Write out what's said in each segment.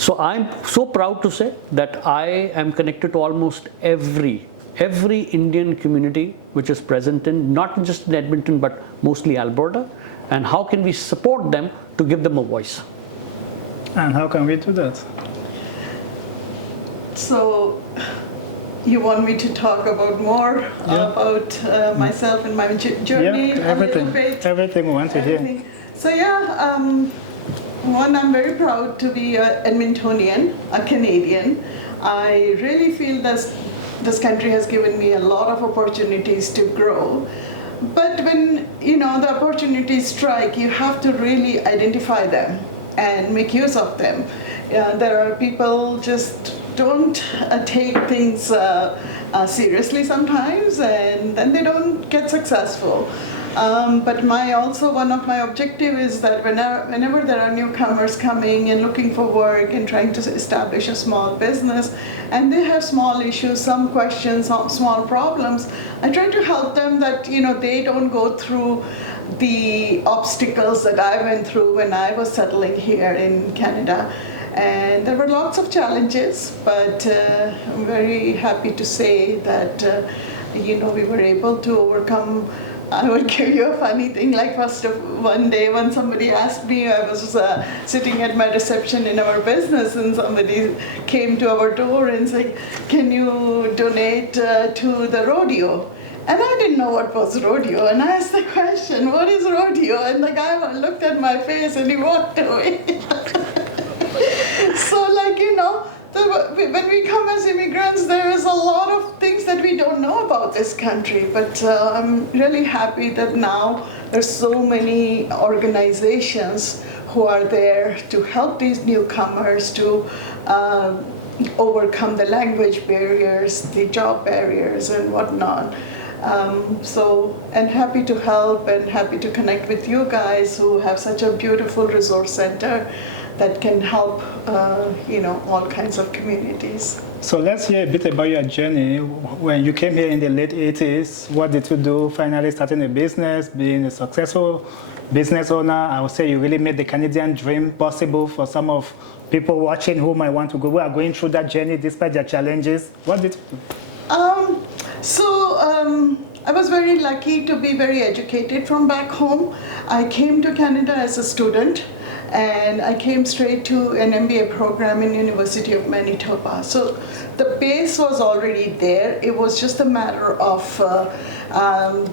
So I'm so proud to say that I am connected to almost every Indian community which is present in, not just in Edmonton, but mostly Alberta. And how can we support them to give them a voice? And how can we do that? So, you want me to talk about more about myself and my journey? Yeah, everything we want to hear. So yeah, one, I'm very proud to be an Edmontonian, a Canadian. I really feel that this country has given me a lot of opportunities to grow. But when the opportunities strike, you have to really identify them and make use of them. There are people just don't take things seriously sometimes, and then they don't get successful. But one of my objective is that whenever there are newcomers coming and looking for work and trying to establish a small business, and they have small issues, some questions, some small problems, I try to help them that they don't go through the obstacles that I went through when I was settling here in Canada. And there were lots of challenges, but I'm very happy to say that we were able to overcome. I will give you a funny thing. Like one day when somebody asked me, I was sitting at my reception in our business, and somebody came to our door and said, "Can you donate to the rodeo?" And I didn't know what was rodeo, and I asked the question, "What is rodeo?" And the guy looked at my face and he walked away. So when we come as immigrants, there is a lot of things that we don't know about this country, but I'm really happy that now there's so many organizations who are there to help these newcomers to overcome the language barriers, the job barriers, and whatnot. And happy to help and happy to connect with you guys who have such a beautiful resource center that can help, all kinds of communities. So let's hear a bit about your journey. When you came here in the late 80s, what did you do? Finally starting a business, being a successful business owner. I would say you really made the Canadian dream possible for some of people watching who might want to go, who are going through that journey despite their challenges. What did you do? I was very lucky to be very educated from back home. I came to Canada as a student, and I came straight to an MBA program in University of Manitoba. So the base was already there. It was just a matter of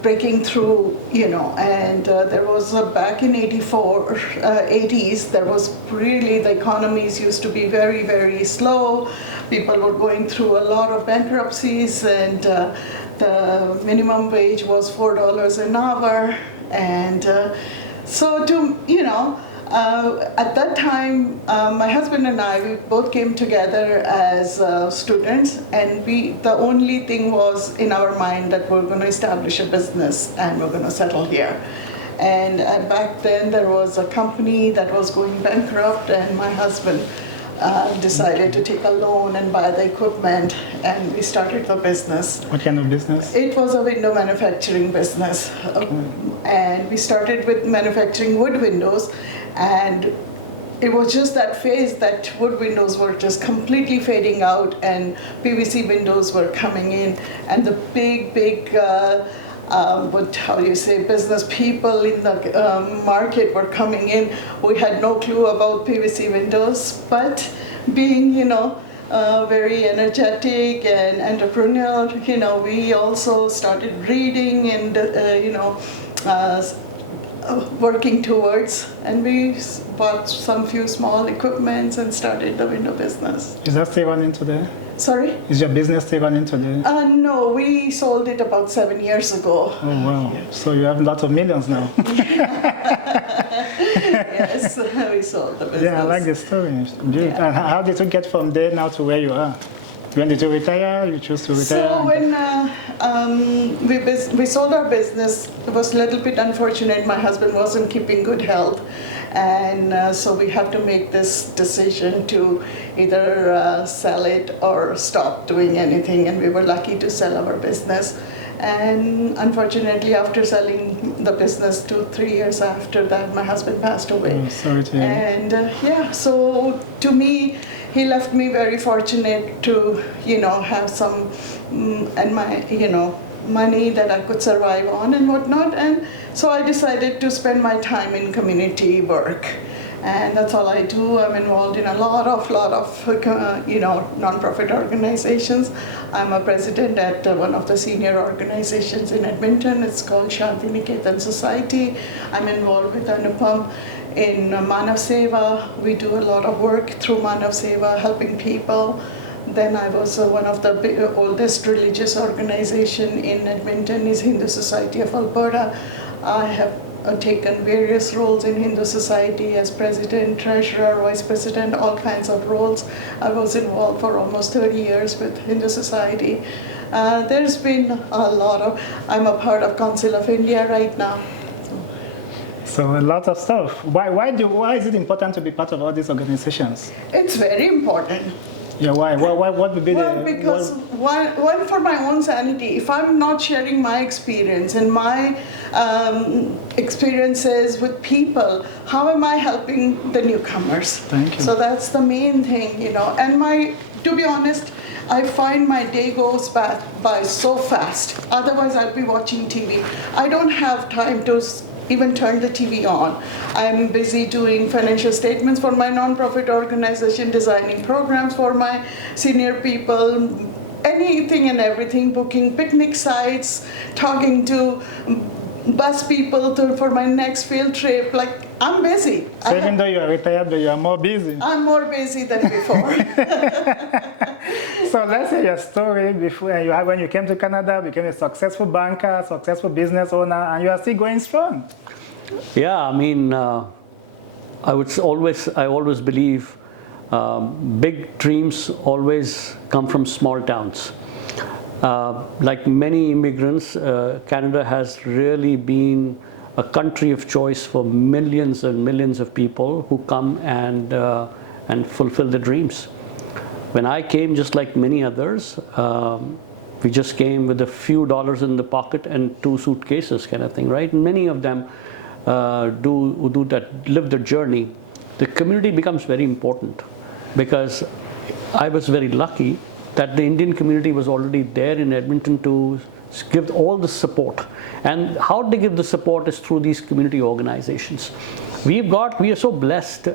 breaking through, and there was back in 80s, there was really, the economies used to be very, very slow. People were going through a lot of bankruptcies, and the minimum wage was $4 an hour. And at that time, my husband and I, we both came together as students, and the only thing was in our mind that we're going to establish a business and we're going to settle here. And back then there was a company that was going bankrupt, and my husband decided to take a loan and buy the equipment, and we started the business. What kind of business? It was a window manufacturing business. And we started with manufacturing wood windows, and it was just that phase that wood windows were just completely fading out and PVC windows were coming in, and the big business people in the market were coming in. We had no clue about PVC windows, but being, very energetic and entrepreneurial, we also started reading and, working towards, and we bought some few small equipments and started the window business. Is that still running today? Sorry? Is your business still running today? No, we sold it about 7 years ago. Oh wow! So you have lots of millions now. Yes, we sold the business. Yeah, I like the story. Yeah. And how did you get from there now to where you are? When did you retire? You chose to retire? So when we sold our business, it was a little bit unfortunate. My husband wasn't keeping good health, and so we had to make this decision to either sell it or stop doing anything. And we were lucky to sell our business. And unfortunately, after selling the business 2-3 years after that, my husband passed away. Oh, sorry to hear. And so to me, he left me very fortunate to, have some, and my, money that I could survive on and whatnot. And so I decided to spend my time in community work. And that's all I do. I'm involved in a lot of nonprofit organizations. I'm a president at one of the senior organizations in Edmonton. It's called Shanti Niketan Society. I'm involved with Anupam in Manav Seva. We do a lot of work through Manav Seva, helping people. Then I was one of the oldest religious organization in Edmonton is Hindu Society of Alberta. I have taken various roles in Hindu Society as president, treasurer, vice president, all kinds of roles. I was involved for almost 30 years with Hindu Society. There's been a lot of, I'm a part of Council of India right now. So a lot of stuff. Why is it important to be part of all these organizations? It's very important. Yeah, why? What would be because one, for my own sanity, if I'm not sharing my experience and my experiences with people, how am I helping the newcomers? Thank you. So that's the main thing, And to be honest, I find my day goes by so fast. Otherwise, I'll be watching TV. I don't have time to even turn the TV on. I'm busy doing financial statements for my nonprofit organization, designing programs for my senior people, anything and everything, booking picnic sites, talking to bus people for my next field trip. Like, I'm busy. So even though you are retired, you are more busy. I'm more busy than before. So let's say your story before when you came to Canada, became a successful banker, successful business owner, and you are still going strong. Yeah, I mean, I always believe big dreams always come from small towns. Like many immigrants, Canada has really been a country of choice for millions and millions of people who come and fulfill their dreams. When I came, just like many others, we just came with a few dollars in the pocket and 2 suitcases kind of thing, right? And many of them live their journey. The community becomes very important because I was very lucky that the Indian community was already there in Edmonton to give all the support. And how they give the support is through these community organizations. We are so blessed.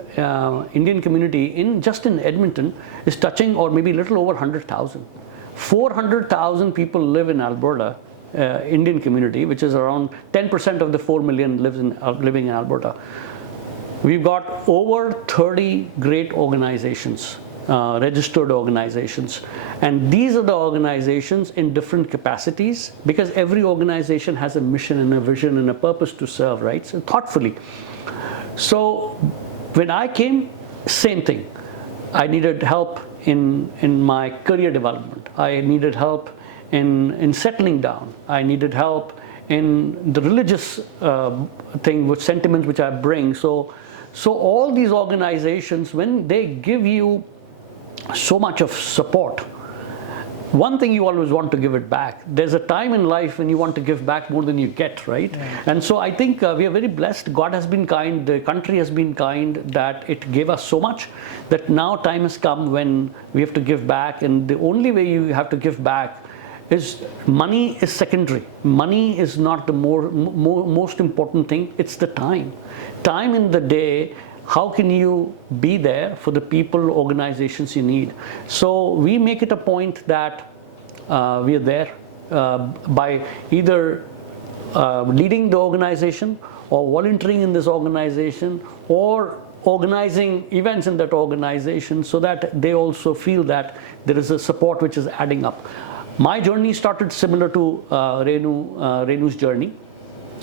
Indian community just in Edmonton is touching or maybe a little over 100,000. 400,000 people live in Alberta, Indian community, which is around 10% of the 4 million living in Alberta. We've got over 30 great organizations, registered organizations. And these are the organizations in different capacities because every organization has a mission and a vision and a purpose to serve, right? So thoughtfully. So when I came, same thing. I needed help in my career development. I needed help in settling down. I needed help in the religious thing, with sentiments which I bring. So all these organizations, when they give you so much of support, one thing you always want to give it back. There's a time in life when you want to give back more than you get, right? Yeah. And so I think we are very blessed. God has been kind, the country has been kind, that it gave us so much that now time has come when we have to give back. And the only way you have to give back is money is secondary. Money is not the most important thing. It's the time. Time in the day. How can you be there for the people, organizations you need? So we make it a point that we are there by either leading the organization or volunteering in this organization or organizing events in that organization so that they also feel that there is a support which is adding up. My journey started similar to Renu's journey.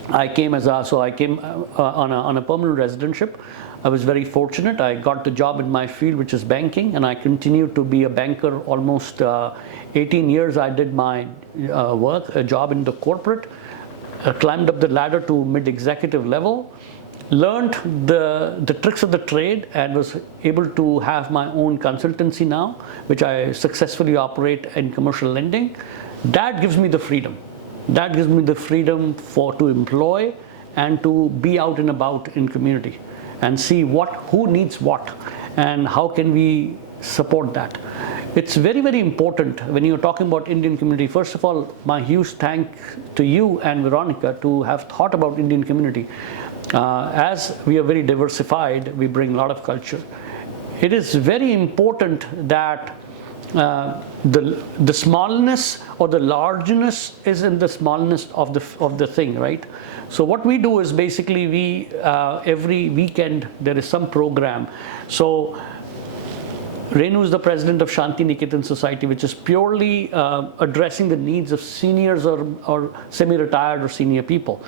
I came on a permanent residentship. I was very fortunate. I got the job in my field, which is banking, and I continued to be a banker almost 18 years. I did my a job in the corporate, climbed up the ladder to mid-executive level, learned the tricks of the trade, and was able to have my own consultancy now, which I successfully operate in commercial lending. That gives me the freedom. That gives me the freedom to employ and to be out and about in community and see who needs what and how can we support that. It's very, very important when you're talking about Indian community. First of all, my huge thank to you and Veronica to have thought about Indian community. As we are very diversified, we bring a lot of culture. It is very important that the smallness or the largeness is in the smallness of the thing, right? So what we do is basically we every weekend there is some program. So Renu is the president of Shanti Niketan Society, which is purely addressing the needs of seniors or semi-retired or senior people.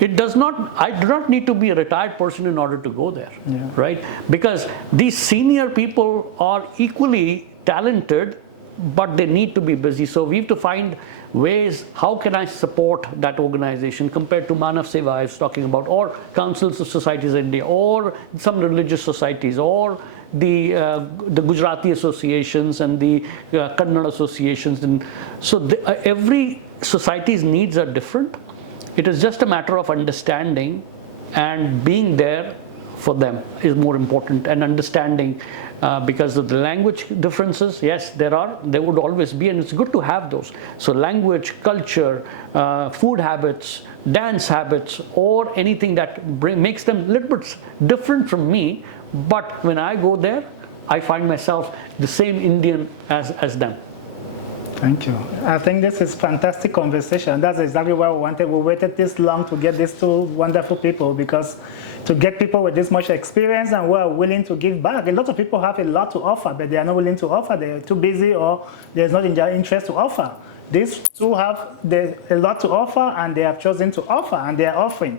I do not need to be a retired person in order to go there, right? Because these senior people are equally talented, but they need to be busy. So we have to find ways, how can I support that organization compared to Manav Seva I was talking about, or Councils of Societies in India, or some religious societies, or the Gujarati associations and the Kannada associations. And so every society's needs are different. It is just a matter of understanding, and being there for them is more important, and understanding because of the language differences. Yes, there would always be, and it's good to have those. So language, culture, food habits, dance habits, or anything that makes them a little bit different from me, but when I go there, I find myself the same Indian as them. Thank you. I think this is fantastic conversation. That's exactly what we wanted. We waited this long to get these two wonderful people, because to get people with this much experience and who are willing to give back. A lot of people have a lot to offer, but they are not willing to offer. They're too busy, or there's not in their interest to offer. These two have a lot to offer, and they have chosen to offer, and they are offering.